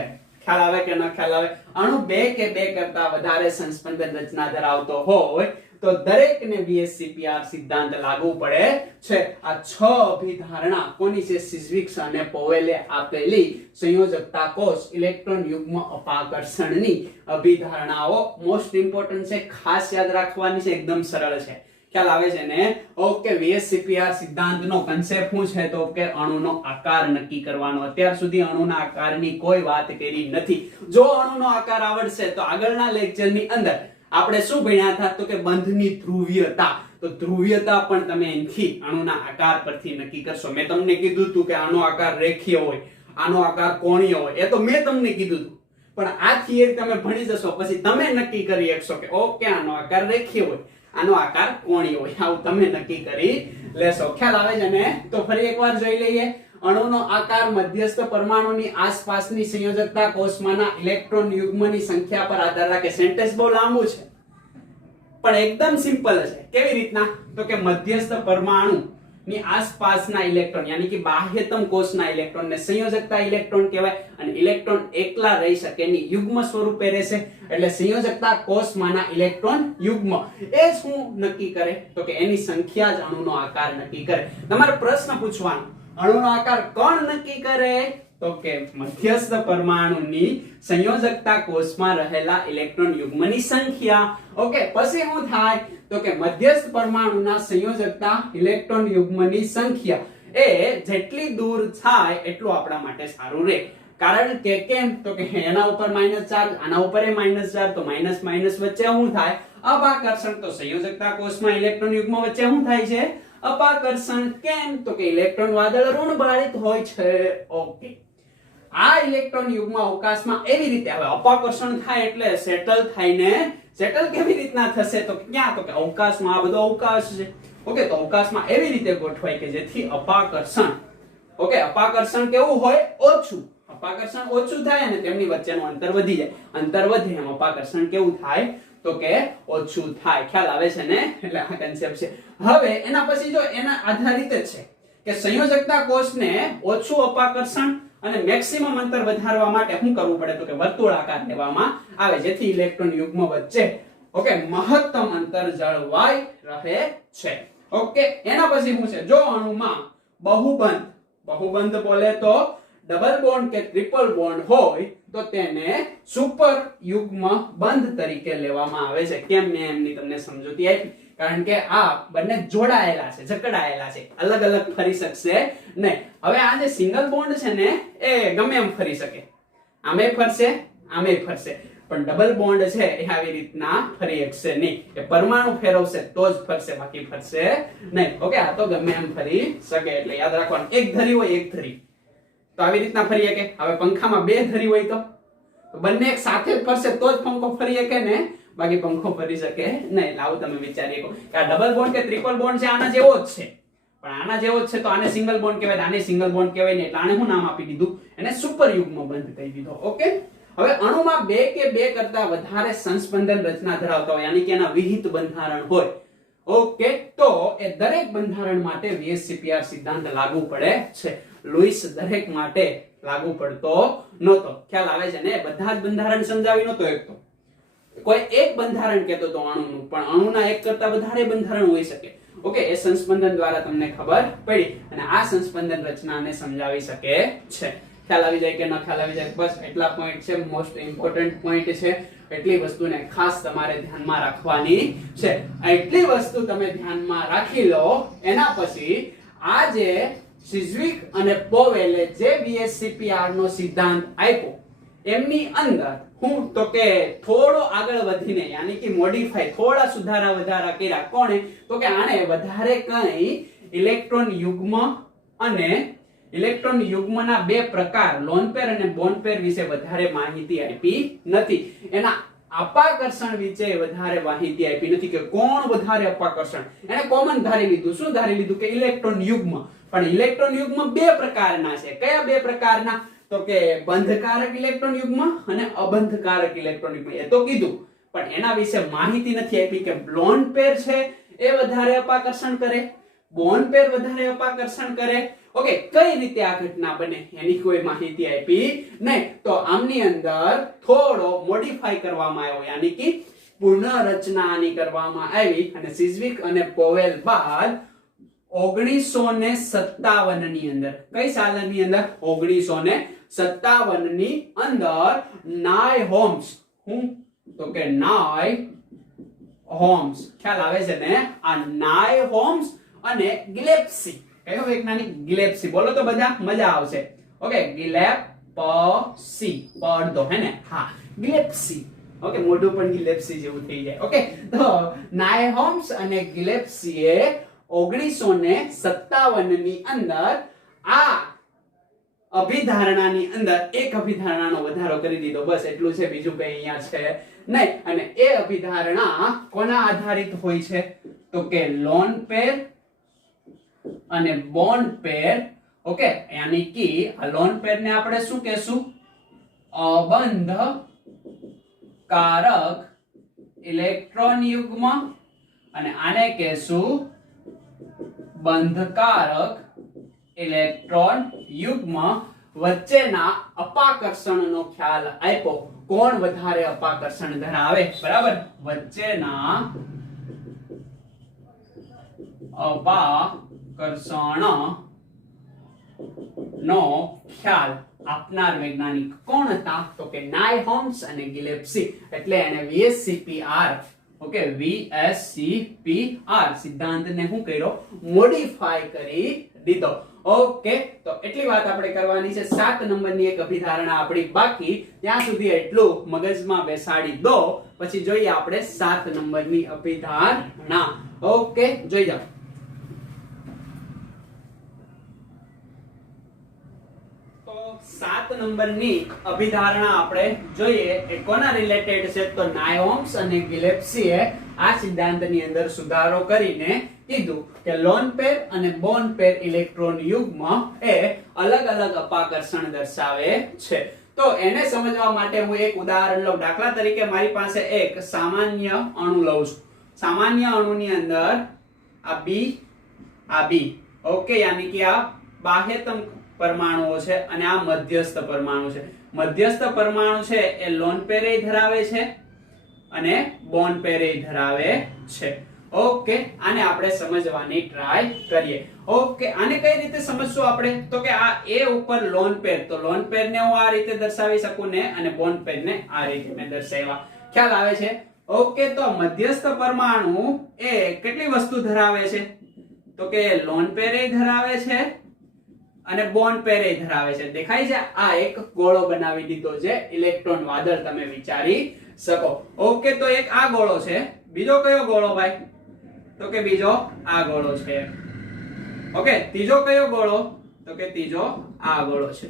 ખ્યાલ આવે કે ન ખ્યાલ આવે? અણુ બે કે બે કરતા વધારે સંસ્પંદન રચના ધરાવતો હોય તો દરેકને VSEPR સિદ્ધાંત લાગુ પડે છે। આ 6 અભિધારણા કોની છે? સિઝવિક્સ અને પોવેલે આપેલી સંયોજકતા કોષ ઇલેક્ટ્રોન યુગ્મ અપાકર્ષણની અભિધારણાઓ મોસ્ટ ઇમ્પોર્ટન્ટ છે, ખાસ યાદ રાખવાની છે, એકદમ સરળ છે, ખ્યાલ આવે છે ને? ઓકે, VSEPR સિદ્ધાંતનો કન્સેપ્ટ શું છે? તો કે અણુનો આકાર નક્કી કરવાનો। અત્યાર સુધી અણુના આકારની કોઈ વાત કરી નથી। જો અણુનો આકાર આવડશે તો આગળના લેક્ચરની અંદર આપણે શું ભણ્યા હતા? તો કે બંધની ધ્રુવીયતા, તો ધ્રુવીયતા પણ તમે અહીંથી અણુના આકાર પરથી નક્કી કરશો। મેં તમને કીધું હતું કે આનો આકાર રેખીય હોય, આનો આકાર કોણીય હોય, એ તો મેં તમને કીધું હતું, પણ આ થિયરી તમે ભણી જશો પછી તમે નક્કી કરી શકશો કે ઓકે આનો આકાર રેખીય હોય, આનો આકાર કોણીય હોય, આવું તમે નક્કી કરી લેશો। ખ્યાલ આવે છે ને? તો ફરી એકવાર જોઈ લઈએ। અણુનો આકાર મધ્યસ્થ પરમાણુની આસપાસની સંયોજકતા કોષમાંના ઇલેક્ટ્રોન યુગ્મની સંખ્યા પર આધાર રાખે। સેન્ટેન્સ બહુ લાંબુ છે, પણ એકદમ સિમ્પલ છે. કેવી રીતના? તો કે મધ્યસ્થ પરમાણુ ની આસપાસના ઇલેક્ટ્રોન યાની કે બાહ્યતમ કોષના ઇલેક્ટ્રોનને સંયોજકતા ઇલેક્ટ્રોન કહેવાય અને ઇલેક્ટ્રોન એકલા રહી શકે નહીં, યુગ્મ સ્વરૂપે રહેશે એટલે સંયોજકતા કોષમાંના ઇલેક્ટ્રોન યુગ્મ એ શું નક્કી કરે? તો કે એની સંખ્યા જ અણુનો આકાર નક્કી કરે. તમારે પ્રશ્ન પૂછવાનો, અણુનો આકાર કોણ નક્કી કરે? તો કે મધ્યસ્થ પરમાણુની સંયોજકતા કોષમાં રહેલા ઇલેક્ટ્રોન યુગ્મની સંખ્યા. ઓકે, પછી શું થાય? તો કે મધ્યસ્થ પરમાણુના સંયોજકતા ઇલેક્ટ્રોન યુગ્મની સંખ્યા એ જેટલી દૂર થાય એટલું આપણા માટે સારું રહે. કારણ કે કેમ? તો કે એના ઉપર માઈનસ ચાર્જ, આના ઉપર એ માઈનસ ચાર્જ, તો માઈનસ માઈનસ વચ્ચે શું થાય? અપાકર્ષણ. તો સંયોજકતા કોષમાં ઇલેક્ટ્રોન યુગ્મ વચ્ચે શું થાય છે? અપાકર્ષણ. કેમ? તો કે ઇલેક્ટ્રોન વાદળ ઋણભારિત હોય છે. ઓકે, આ ઇલેક્ટ્રોન યુગ્મ અવકાશમાં એવી રીતે હવે અપાકર્ષણ થાય એટલે સેટલ થાય ને. સેટલ કેવી રીતના થશે? તો ક્યાં? તો કે અવકાશમાં. આ બધો અવકાશ છે. ઓકે, તો અવકાશમાં એવી રીતે ગોઠવાય કે જેથી અપાકર્ષણ, ઓકે, અપાકર્ષણ કેવું હોય? ઓછું. અપાકર્ષણ ઓછું થાય અને તેમની વચ્ચેનું અંતર વધી જાય. અંતર વધે એમ અપાકર્ષણ કેવું થાય? તો કે ઓછું થાય. ખ્યાલ આવે છે ને? એટલે આ કન્સેપ્ટ છે. હવે એના પછી જો એના આધારિત જ છે કે સંયોજકતા કોષને ઓછું અપાકર્ષણ અને મેક્સિમમ અંતર વધારવા માટે શું કરવું પડે? તો કે વર્તુળાકાર લેવામાં આવે જેથી ઇલેક્ટ્રોન યુગ્મ વચ્ચે, ઓકે, મહત્તમ અંતર જળવાઈ રહે છે. ઓકે, એના પછી શું છે? જો અણુમાં બહુબંધ બોલે તો ડબલ બોન્ડ કે ટ્રિપલ બોન્ડ હોય તો તેને સુપર યુગ્મ બંધ તરીકે લેવામાં આવે છે. કેમ? મેં એમની તમને સમજૂતી આપી. કારણ કે આ બંને જોડાયેલા છે, જકડાયેલા છે, અલગ અલગ ફરી શકશે નહીં. હવે આ જે સિંગલ બોન્ડ છે ને એ ગમે એમ ફરી શકે, આમે ફરશે, આમે ફરશે, પણ ડબલ બોન્ડ છે એ આવી રીતના ફરી શકશે નહીં. એ પરમાણુ ફેરવશે તો જ ફરશે, બાકી ફરશે નહીં. ઓકે, આ તો ગમે એમ ફરી શકે એટલે યાદ રાખવાનું. એક ધરી હોય, એક ધરી તો આવી રીતના ફરી શકે. હવે પંખામાં બે ધરી હોય તો બંને એક સાથે જ ફરશે તો જ પંખો ફરી શકે ને, બાકી પંખો ફરી શકે નહીં. લાવો તમે વિચારી શકો કે આ ડબલ બોન્ડ કે ટ્રિપલ બોન્ડ છે આના જેવો જ છે, પણ આના જેવો જ છે તો આને સિંગલ બોન્ડ કહેવાય, આને સિંગલ બોન્ડ કહેવાય ને, એટલે આને શું નામ આપી દીધું? એને સુપર યુગ્મ બંધ કહી દીધો. ઓકે, હવે અણુમાં બે કે બે કરતા વધારે સંસ્પંદન રચના ધરાવતા હોય યાની કે એના વિહિત બંધારણ હોય, ઓકે, તો એ દરેક બંધારણ માટે VSCPR સિદ્ધાંત લાગુ પડે છે. લુઈસ દરેક માટે લાગુ પડતો નહોતો. ખ્યાલ આવે છે ને? બધા જ બંધારણ સમજાવી નહોતો એક તો. કોઈ એક બંધારણ કહેતો તો અણુનું, પણ અણુના એક કરતા વધારે બંધારણ હોઈ શકે. ઓકે, એ સંસ્પંદન દ્વારા તમને ખબર પડી અને આ સંસ્પંદન રચનાને સમજાવી શકે છે. ખ્યાલ આવી જાય કે ન ખ્યાલ આવી જાય? બસ એટલા પોઈન્ટ છે, મોસ્ટ ઇમ્પોર્ટન્ટ પોઈન્ટ છે. એટલી વસ્તુને ખાસ તમારે ધ્યાનમાં રાખવાની છે. એટલી વસ્તુ તમે ધ્યાનમાં રાખી લો. એના પછી આ જે સિઝવિક અને પોવેલે જે VSCPR નો સિદ્ધાંત આપ્યો એમની અંદર હું તો કે થોડો આગળ વધીને યાની કે મોડિફાઈ, થોડા સુધારા વધારા કર્યા. કોણે? તો કે આણે વધારે કઈ ઇલેક્ટ્રોન યુગ્મ અને ઇલેક્ટ્રોન યુગ્મના બે પ્રકાર લોન પેર અને બોન્ડ પેર વિશે વધારે માહિતી આપી નથી. એના અપાકર્ષણ વિશે વધારે માહિતી આપી નથી કે કોણ વધારે અપાકર્ષણ. એને કોમન ધારી લીધું. શું ધારી લીધું? કે ઇલેક્ટ્રોન યુગ્મ. પણ ઇલેક્ટ્રોન યુગ્મ બે પ્રકારના છે. કયા બે પ્રકારના? તો કે બંધકારક ઇલેક્ટ્રોન યુગ્મ અને અબંધકારક ઇલેક્ટ્રોન યુગ્મ. એ તો કીધું, પણ એના વિશે માહિતી નથી આપી કે લોન પેર છે એ વધારે અપાકર્ષણ કરે, બોન્ડ પેર વધારે અપાકર્ષણ કરે. ઓકે, કઈ રીતે આ ઘટના બને એની કોઈ માહિતી આપી નહીં. તો આમની અંદર થોડો મોડિફાઈ કરવામાં આવ્યો યાની કે પુનઃરચના આની કરવામાં આવી અને સિઝવિક અને પોવેલ બાદ 1957 ની અંદર, કઈ સાલની અંદર? 1957 ની અંદર નાયહોમ્સ, હું તો કે નાયહોમ્સ, ખ્યાલ આવે છે ને? આ નાયહોમ્સ અને ગિલેપ્સી, કયો વૈજ્ઞાનિક? ગિલેપ્સી. બોલો તો બધા, મજા આવશે. ઓકે, ગિલેપ્સી પડદો હે ને? હા, ગિલેપ્સી. ઓકે, મોઢું પણ ગિલેપ્સી જેવું થઈ જાય. ઓકે, તો નાયહોમ્સ અને ગિલેપ્સીએ 1957 ની અંદર આ અભિધારણાની અંદર એક અભિધારણાનો વધારો કરી દીધો. બસ એટલું છે, બીજું કઈ અહીંયા છે નહીં. અને એ અભિધારણા કોના આધારિત હોય છે? તો કે લોન પેર અને બોન્ડ પેર. ઓકે, યાની કે આ લોન પેર ને આપણે શું કહેશું? અબંધકારક ઇલેક્ટ્રોન યુગ્મ અને આને કહેશું બંધકારક ઇલેક્ટ્રોન યુગ્મ વચ્ચેના અપાકર્ષણનો ખ્યાલ આપ્યો. કોણ વધારે અપાકર્ષણ ધરાવે, બરાબર? વચ્ચેના અપાકર્ષણ નો ખ્યાલ આપનાર વૈજ્ઞાનિક કોણ હતા? તો કે નાયહોમ્સ અને ગિલેપ્સી. એટલે એને VSCPR, ઓકે, VSCPR સિદ્ધાંતને શું કર્યો? મોડિફાય કરી દીધો. ઓકે, તો એટલી વાત આપણે કરવાની છે. 7 નંબરની એક અભિધારણા આપણી બાકી, ત્યાં સુધી એટલું મગજમાં બેસાડી દો, પછી જોઈએ આપણે 7 નંબરની અભિધારણા. ઓકે, જોઈ જાઓ. તો 7 નંબરની અભિધારણા આપણે જોઈએ એ કોના રિલેટેડ છે? તો નાયહોમ્સ અને ગિલેપ્સીએ આ સિદ્ધાંતની અંદર સુધારો કરીને કીધું કે લોન પેર અને બોન પેર ઇલેક્ટ્રોન યુગ્મ એ અલગ અલગ અપાકર્ષણ દર્શાવે છે. તો એને સમજવા માટે હું એક ઉદાહરણ લઉં. દાખલા તરીકે મારી પાસે એક સામાન્ય અણુ લઉં છું. સામાન્ય અણુની અંદર આ બી, ઓકે, યાની કે આ બાહ્યતમ પરમાણુઓ છે અને આ મધ્યસ્થ પરમાણુ છે. મધ્યસ્થ પરમાણુ છે એ લોન પેરે ધરાવે છે અને બોન પેરે ધરાવે છે. ઓકે, આને આપણે સમજવાની ટ્રાય કરીએ. ઓકે, આને કઈ રીતે સમજશું આપણે? તો કે આ એ ઉપર લોન પેર, તો લોન પેર ને હું આ રીતે દર્શાવી શકું ને, અને બોન પેર ને આ રીતે મેં દર્શાવ્યા. ખ્યાલ આવે છે? ઓકે, તો મધ્યસ્થ પરમાણુ એ કેટલી વસ્તુ ધરાવે છે? તો કે લોન પેરે ધરાવે છે અને બોન પેરે ધરાવે છે. દેખાય છે? આ એક ગોળો બનાવી દીધો છે, ઇલેક્ટ્રોન વાદળ તમે વિચારી શકો. ઓકે, તો એક આ ગોળો છે. બીજો કયો ગોળો ભાઈ? તો કે બીજો આ ગોળો છે. ઓકે, ત્રીજો કયો ગોળો? તો કે ત્રીજો આ ગોળો છે.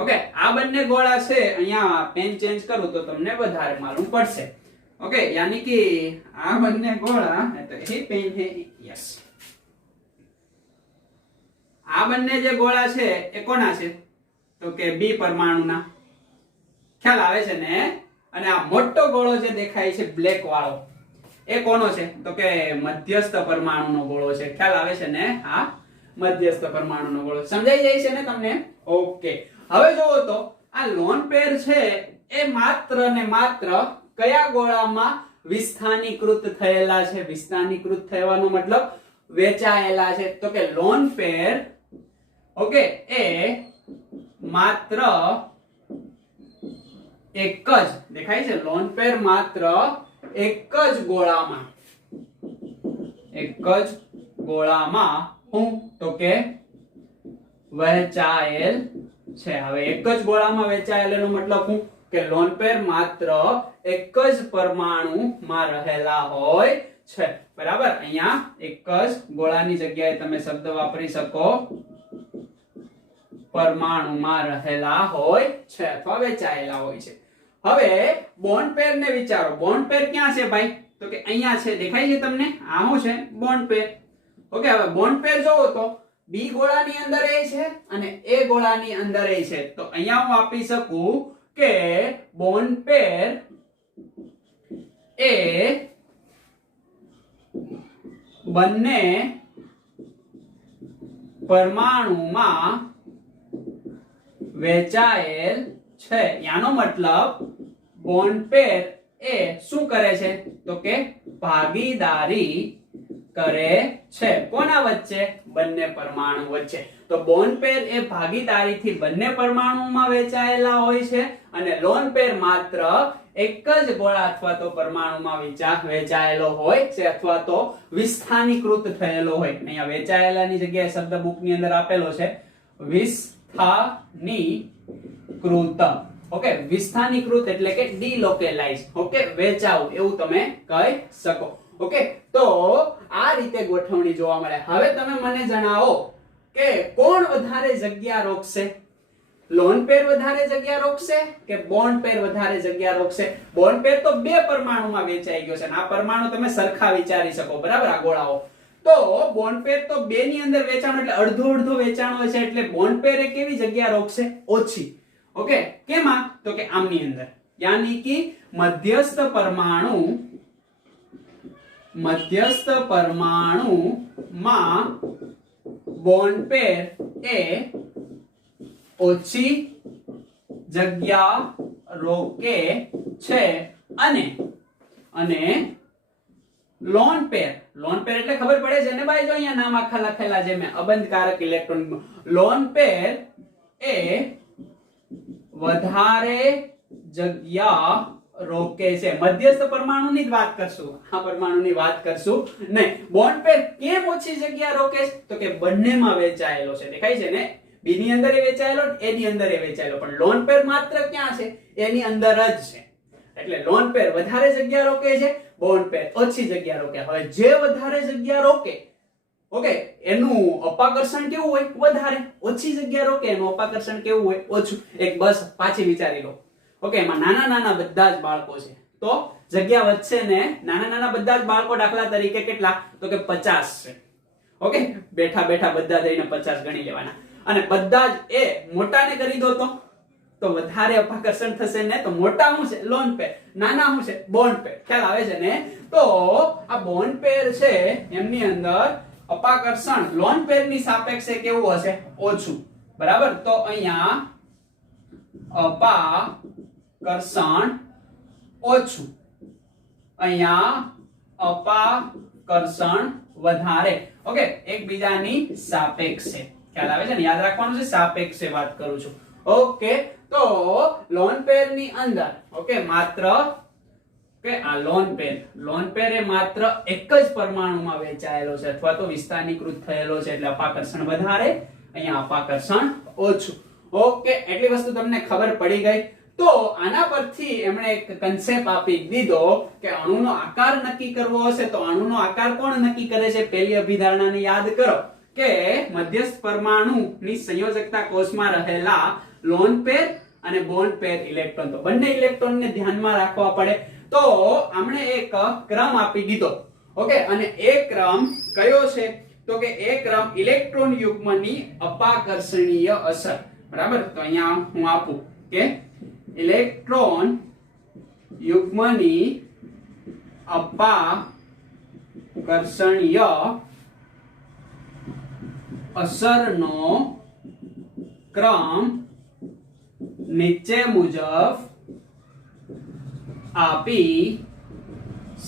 ઓકે, આ બંને ગોળા છે. અહીંયા પેન ચેન્જ કરું તો તમને વધારે માલુમ પડશે. ઓકે, યાની કે આ બંને ગોળા, તો એ પેન છે, યસ, આ બંને જે ગોળા છે એ કોના છે? તો કે બી પરમાણુના. ખ્યાલ આવે છે ને? અને આ મોટો ગોળો જે દેખાય છે બ્લેક વાળો, એ કોનો છે? તો કે મધ્યસ્થ પરમાણુનો ગોળો છે. ખ્યાલ આવે છે ને? આ મધ્યસ્થ પરમાણુનો ગોળો. સમજાઈ જાય છે ને તમને? ઓકે, હવે જોવો તો આ લોન પેર છે એ માત્ર ને માત્ર કયા ગોળામાં વિસ્થાનીકૃત થયેલા છે? વિસ્થાનીકૃત થવાનો મતલબ વેચાયેલા છે. તો કે લોન પેર, ઓકે, એ માત્ર એક જ, દેખાય છે? લોન પેર માત્ર એક જ ગોળામાં હું? તો કે વહેંચાયેલ છે. હવે એક જ ગોળામાં વહેંચાયેલ એનો મતલબ હું? કે લોન પેર માત્ર એક જ પરમાણુમાં રહેલા હોય છે. બરાબર? અહીંયા એક જ ગોળાની જગ્યાએ તમે શબ્દ વાપરી શકો પરમાણુમાં રહેલા હોય છે અથવા વહેંચાયેલા હોય છે. હવે બોન્ડ પેર ને વિચારો. બોન્ડ પેર ક્યાં છે ભાઈ? તો કે અહીંયા છે. દેખાય છે તમને? આ શું છે? બોન્ડ પેર. ઓકે, હવે બોન્ડ પેર જોવો તો બી ગોળાની અંદર એ છે અને એ ગોળાની અંદર એ છે. તો અહીંયા હું આપી શકું કે બોન્ડ પેર એ બંને પરમાણુમાં વહેંચાયેલ છે. યાનો મતલબ બોન્ડ પેર એ શું કરે છે? તો કે ભાગીદારી કરે છે. કોના વચ્ચે? બંને પરમાણુ વચ્ચે. તો બોન્ડ પેર એ ભાગીદારીથી બંને પરમાણુમાં વહેંચાયેલા હોય છે અને લોન પેર માત્ર એક જ ગોળા અથવા તો પરમાણુમાં વહેંચાયેલો હોય છે અથવા તો વિસ્થાનીકૃત થયેલો હોય. અહીંયા વહેંચાયેલાની જગ્યાએ શબ્દ બુકની અંદર આપેલો છે વિસ્થાનીકૃત. ઓકે, વિસ્થાનીકૃત એટલે કે ડીલોકેલાઇઝ. ઓકે, વહેંચાવું એવું તમે કહી શકો. ઓકે, તો આ રીતે ગોઠવણી જોવા મળે. હવે તમે મને જણાવો કે કોણ વધારે જગ્યા રોકશે? લોન પેર વધારે જગ્યા રોકશે કે બોન્ડ પેર વધારે જગ્યા રોકશે? બોન્ડ પેર તો બે પરમાણુમાં વહેંચાઈ ગયો છે અને આ પરમાણુ તમે સરખા વિચારી શકો. બરાબર? આ ગોળાઓ. તો બોન્ડ પેર તો બે ની અંદર વેચાણ એટલે અડધો અડધો વેચાણ હોય છે. એટલે બોન્ડ પેર એ કેવી જગ્યા રોકશે? ઓછી. ઓકે, કેમાં? તો કે આમની અંદર. યાની કે મધ્યસ્થ પરમાણુ મધ્યસ્થ પરમાણુમાં બોન્ડ પેર એ ઓછી જગ્યા રોકે છે અને લોન પેર એટલે ખબર પડે છે ને ભાઈ, જો અહીંયા નામ આખા લખેલા છે મેં, અબંધકારક ઇલેક્ટ્રોન. લોન પેર એ વધારે જગ્યા રોકે છે. મધ્યસ્થ પરમાણુની જ વાત કરશું, આ પરમાણુની વાત કરશું નહીં. બોન્ડ પેર કેમ ઓછી જગ્યા રોકે છે? તો કે બંનેમાં વેચાયેલો છે. દેખાય છે ને, બી ની અંદર વેચાયેલો, એ ની અંદર વેચાયેલો, પણ લોન પેર માત્ર ક્યાં છે? એની અંદર જ છે. એટલે લોન પેર વધારે જગ્યા રોકે છે, બોન્ડ પેર ઓછી જગ્યા રોકે. હવે જે વધારે જગ્યા રોકે, ઓકે, એનું અપાકર્ષણ કેવું હોય? વધારે. ઓછી જગ્યા રોકે એનું અપાકર્ષણ કેવું હોય? ઓછું. એક બસ પાછી વિચારી લો. ઓકે, એમાં નાના નાના બધા જ બાળકો છે, તો જગ્યા વધશે ને. નાના નાના બધા જ બાળકો દાખલા તરીકે કેટલા? તો કે 50 છે. ઓકે, બેઠા બેઠા બધા થઈને 50 ગણી લેવાના. અને બધા જ એ મોટાને કરી દો તો વધારે અપાકર્ષણ થશે ને. તો મોટા શું છે? Lone pair. નાના શું છે? બોન્ડ પેર. ખ્યાલ આવે છે ને? તો આ બોન્ડ પેર છે એમની અંદર અપાકર્ષણ લોન પેર ની સાપેક્ષે કેવું હશે? ઓછું. બરાબર. તો અહીંયા અપાકર્ષણ ઓછું, અહીંયા અપાકર્ષણ વધારે. ઓકે, એકબીજાની સાપેક્ષે. ખ્યાલ આવે છે ને? યાદ રાખવાનું છે, સાપેક્ષે વાત કરું છું. ઓકે, તો લોન પેર ની અંદર, ઓકે, માત્ર કે આ લોન પેર એ માત્ર એક જ પરમાણુમાં વેચાયેલો છે અથવા તો વિસ્તારીકૃત થયેલો છે, એટલે અપાકર્ષણ વધારે, અહીંયા અપાકર્ષણ ઓછું. ઓકે, એટલી વસ્તુ તમને ખબર પડી ગઈ. તો આના પરથી એમણે એક કન્સેપ્ટ આપી દીધો કે અણુનો આકાર નક્કી કરવો હશે તો અણુનો આકાર કોણ નક્કી કરે છે? પહેલી અભિધારણાને યાદ કરો કે મધ્યસ્થ પરમાણુની સંયોજકતા કોષમાં રહેલા લોન પેર અને બોન્ડ પેર ઇલેક્ટ્રોન, તો બંને ઇલેક્ટ્રોનને ધ્યાનમાં રાખવા પડે. તો આમણે એક ક્રમ આપી દીધો. ઓકે, અને એ ક્રમ કયો છે? તો કે એ ક્રમ ઇલેક્ટ્રોન યુગ્મની અપાકર્ષણીય અસર. બરાબર. તો અહીંયા હું આપું કે ઇલેક્ટ્રોન યુગ્મની અપાકર્ષણીય અસરનો ક્રમ નીચે મુજબ આપી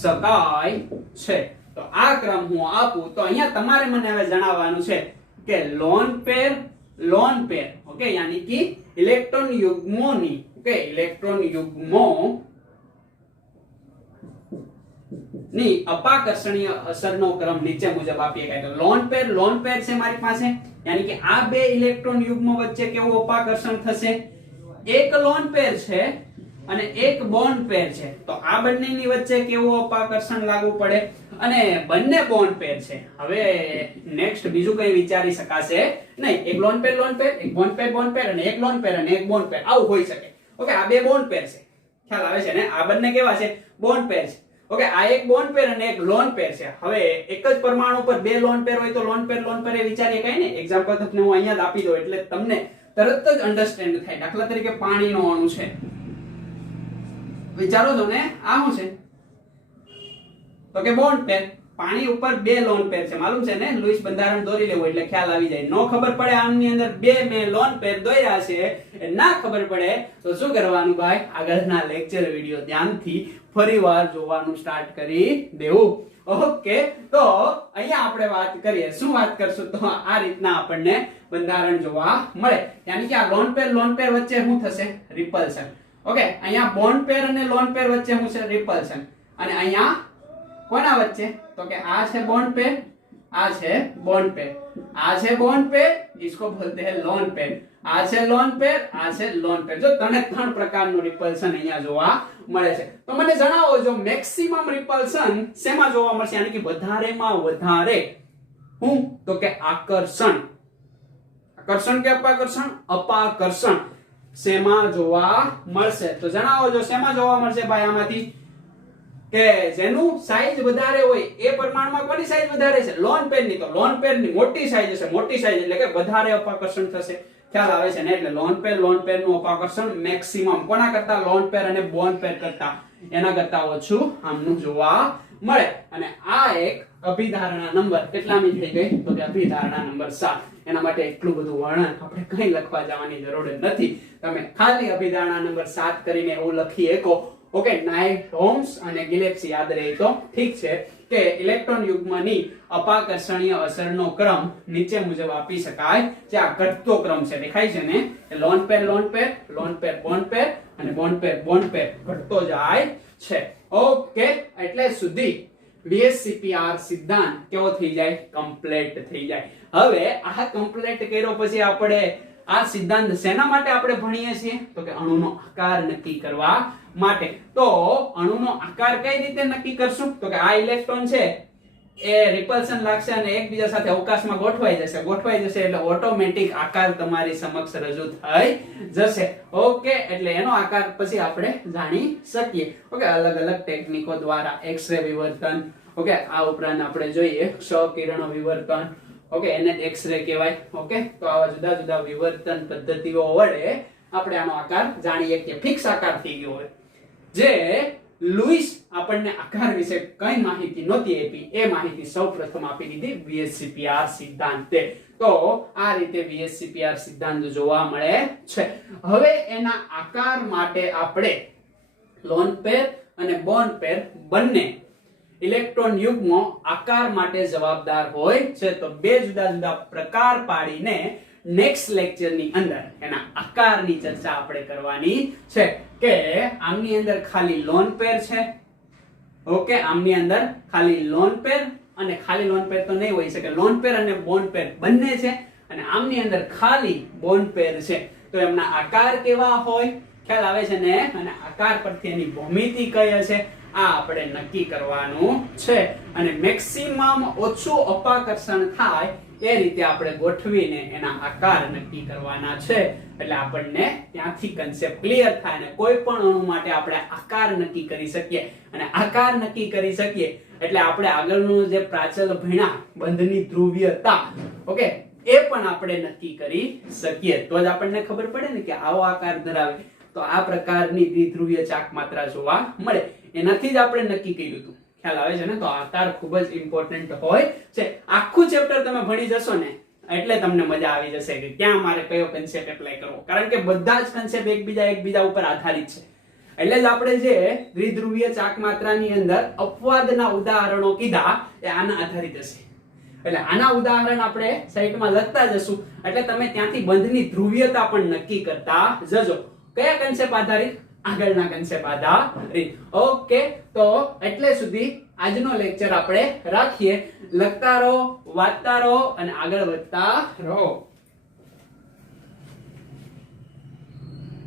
શકાય છે. તો આ ક્રમ હું આપું તો અહીંયા તમારે મને હવે જણાવવાનું છે કે લોન પેર, ઓકે, યાની કે ઇલેક્ટ્રોન યુગ્મોની, ઓકે, ઇલેક્ટ્રોન યુગ્મો ની અપાકર્ષણીય અસરનો ક્રમ નીચે મુજબ આપી શકાય. તો લોન પેર છે મારી પાસે, યાની કે આ બે ઇલેક્ટ્રોન યુગ્મો વચ્ચે કેવું અપાકર્ષણ થશે? એક લોન પેર છે અને એક બોન્ડ પેર છે, તો આ બંનેની વચ્ચે કેવું અપાકર્ષણ લાગુ પડે? અને બંને બોન્ડ પેર છે. હવે નેક્સ્ટ બીજું કઈ વિચારી શકાશે નહીં. એક લોન પેર, એક બોન્ડ પેર અને એક લોન પેર અને એક બોન્ડ પેર, આવું હોઈ શકે. ઓકે, આ બે બોન્ડ પેર છે. ખ્યાલ આવે છે ને? આ બંને કેવા છે? બોન્ડ પેર છે. ઓકે, આ એક બોન્ડ પેર અને એક લોન પેર છે. હવે એક જ પરમાણુ પર બે લોન પેર હોય તો લોન પેર એ વિચારીએ કઈ ને. એક્ઝામ્પલ તમને હું અહીંયા જ આપી દઉં એટલે તમને તરત જ અન્ડરસ્ટેન્ડ થાય. દાખલા તરીકે પાણીનો અણુ છે, વિચારો છો ને? આ શું છે? તો કે બોન્ડ પેર. પાણી ઉપર બે લોન પેર છે, માલુમ છે ને? લુઈસ બંધારણ દોરી લેવું એટલે ખ્યાલ આવી જાય. નો ખબર પડે આમની અંદર બે મેં લોન પેર દોર્યા છે, ના ખબર પડે તો શું કરવાનું ભાઈ? આગળના લેક્ચર વિડિયો ધ્યાનથી ફરીવાર જોવાનું સ્ટાર્ટ કરી દેવું. ઓકે, તો અહીંયા આપણે વાત કરીએ. શું વાત કરશું? તો આ રીતના આપણને બંધારણ જોવા મળે. યાની કે આ લોન પેર વચ્ચે શું થશે? રિપલ્શન. ઓકે, અહીંયા બોન્ડ પેર અને લોન પેર વચ્ચે શું છે? રિપલ્શન. અને અહીંયા કોના વચ્ચે? તો કે આ છે બોન્ડ પેર, આ છે બોન્ડ પેર, આ છે બોન્ડ પેર, इसको बोलते हैं लोन पेर. આ છે લોન પેર, આ છે લોન પેર. જો ત્રણ પ્રકારનું રિપલ્શન અહીંયા જોવા મળે છે. તો મને જણાવો, જો મેક્સિમમ રિપલ્શન શેમાં જોવા મળશે? યાની કે વધારેમાં વધારે હું? તો કે આકર્ષણ કે અપાકર્ષણ? અપાકર્ષણ શેમાં જોવા મળશે? તો જણાવો, જો શેમાં જોવા મળશે ભાઈ આમાંથી? કે જેનું સાઈઝ વધારે હોય એ પરમાણુમાં કોની સાઈઝ વધારે છે? લોન પેરની. તો લોન પેરની મોટી સાઈઝ હશે. મોટી સાઈઝ એટલે કે વધારે અપાકર્ષણ થશે. ખ્યાલ આવે છે ને? એટલે લોન પેર નું અપાકર્ષણ મેક્સિમમ કોના કરતા? લોન પેર અને બોન્ડ પેર કરતા, એના કરતા ઓછું આમનું જોવા મળે. અને આ એક અભિધારણા નંબર કેટલામી થઈ ગઈ? તો કે અભિધારણા નંબર 7. એના માટે એટલું બધું વર્ણન આપણે કઈ લખવા જવાની જરૂર નથી. તમે ખાલી અભિધારણા નંબર 7 કરીને એવું લખી શકો. ઓકે, નાઇટ હોમ્સ અને ગિલેપ્સી યાદ રહે તો ઠીક છે કે ઇલેક્ટ્રોન યુગ્મની અપાકર્ષણીય અસરનો ક્રમ નીચે મુજબ આપી શકાય. જે આ ઘટતો ક્રમ છે દેખાય છે ને, lone pair lone pair lone pair bond pair અને બોન્ડ પેર ઘટતો જાય છે. ઓકે, એટલે સુધી VSCPR સિદ્ધાંત કેવો થઈ જાય? કમ્પ્લીટ થઈ જાય. હવે આ કમ્પ્લીટ કર્યો પછી આપણે આ સિદ્ધાંત શેના માટે આપણે ભણીએ છીએ? તો કે અણુનો આકાર નક્કી કરવા માટે. તો અણુનો આકાર કઈ રીતે નક્કી કરશું? તો કે આ ઇલેક્ટ્રોન છે એ રિપલ્શન લાગશે અને એકબીજા સાથે અવકાશમાં ગોઠવાઈ જશે એટલે ઓટોમેટિક આકાર તમારી સમક્ષ રજૂ થઈ જશે. ઓકે, એટલે એનો આકાર પછી આપણે જાણી શકીએ. ઓકે, અલગ અલગ ટેકનિકો દ્વારા એક્સ-રે વિવર્તન, ઓકે, આ ઉપરાંત આપણે જોઈએ ક્ષ-કિરણ વિવર્તન, ઓકે, એને એક્સ-રે કહેવાય. ઓકે, તો આવા જુદા જુદા વિવર્તન પદ્ધતિઓ વડે આપણે આનો આકાર જાણીએ કે ફિક્સ આકાર થઈ ગયો હોય. જે લુઈસ આપણને આકાર વિશે કઈ માહિતી નહોતી આપી, એ માહિતી સૌપ્રથમ આપી દીધી VSCPR સિદ્ધાંતે. તો આ રીતે VSCPR સિદ્ધાંત જોવા મળે છે. હવે એના આકાર માટે આપણે લોન પેર અને બોન્ડ પેર બંને ઇલેક્ટ્રોન યુગ્મો આકાર માટે જવાબદાર હોય છે. તો બે જુદા જુદા પ્રકાર પાડીને નેક્સ્ટ લેક્ચર ની અંદર એના આકારની ચર્ચા આપણે કરવાની છે. કે આમની અંદર ખાલી લોન પેર છે. ઓકે, આમની અંદર ખાલી લોન પેર અને ખાલી લોન પેર તો નહીં હોઈ શકે, લોન પેર અને બોન્ડ પેર બંને છે. અને આમની અંદર ખાલી બોન્ડ પેર છે. તો એમના આકાર કેવા હોય? ખ્યાલ આવે છે ને? અને આકાર પરથી એની ભૂમિતિ કઈ હશે આ આપણે નક્કી કરવાનું છે. અને મેક્સિમમ ઓછું અપાકર્ષણ થાય એ રીતે આપણે ગોઠવીને એના આકાર નક્કી કરવાના છે. એટલે આપણને ત્યાંથી કન્સેપ્ટ ક્લિયર થાય અને કોઈ પણ અણુ માટે આપણે આકાર નક્કી કરી શકીએ. અને આકાર નક્કી કરી શકીએ એટલે આપણે આગળનું જે પ્રાચલ ભણ્યા બંધની ધ્રુવીયતા, ઓકે, એ પણ આપણે નક્કી કરી શકીએ. તો જ આપણને ખબર પડે ને કે આવો આકાર ધરાવે તો આ પ્રકારની દ્વિધ્રુવીય ચાક માત્રા જોવા મળે. એનાથી જ આપણે નક્કી કર્યું હતું. ખ્યાલ આવે છે ને? તો આકાર ખૂબ જ ઇમ્પોર્ટન્ટ હોય છે. આખું ચેપ્ટર તમે ભણી જશો ને એટલે તમને મજા આવી જશે કે ક્યાં મારે કયો કન્સેપ્ટ એપ્લાય કરવો. કારણ કે બધા જ કન્સેપ્ટ એકબીજા ઉપર આધારિત છે. એટલે જ આપણે જે દ્વિધ્રુવીય ચાક માત્રાની અંદર અપવાદના ઉદાહરણો કીધા એ આના આધારિત હશે. એટલે આના ઉદાહરણ આપણે સાઈડમાં લખતા જશું એટલે તમે ત્યાંથી બંધની ધ્રુવીયતા પણ નક્કી કરતા જજો. કયા કન્સેપ્ટ આધારિત? આગળના કન્સેપ્ટ આધારિત. ઓકે, તો એટલે સુધી આજનો લેક્ચર આપણે રાખીએ. લખતા રહો, વાંચતા રહો અને આગળ વધતા રહો.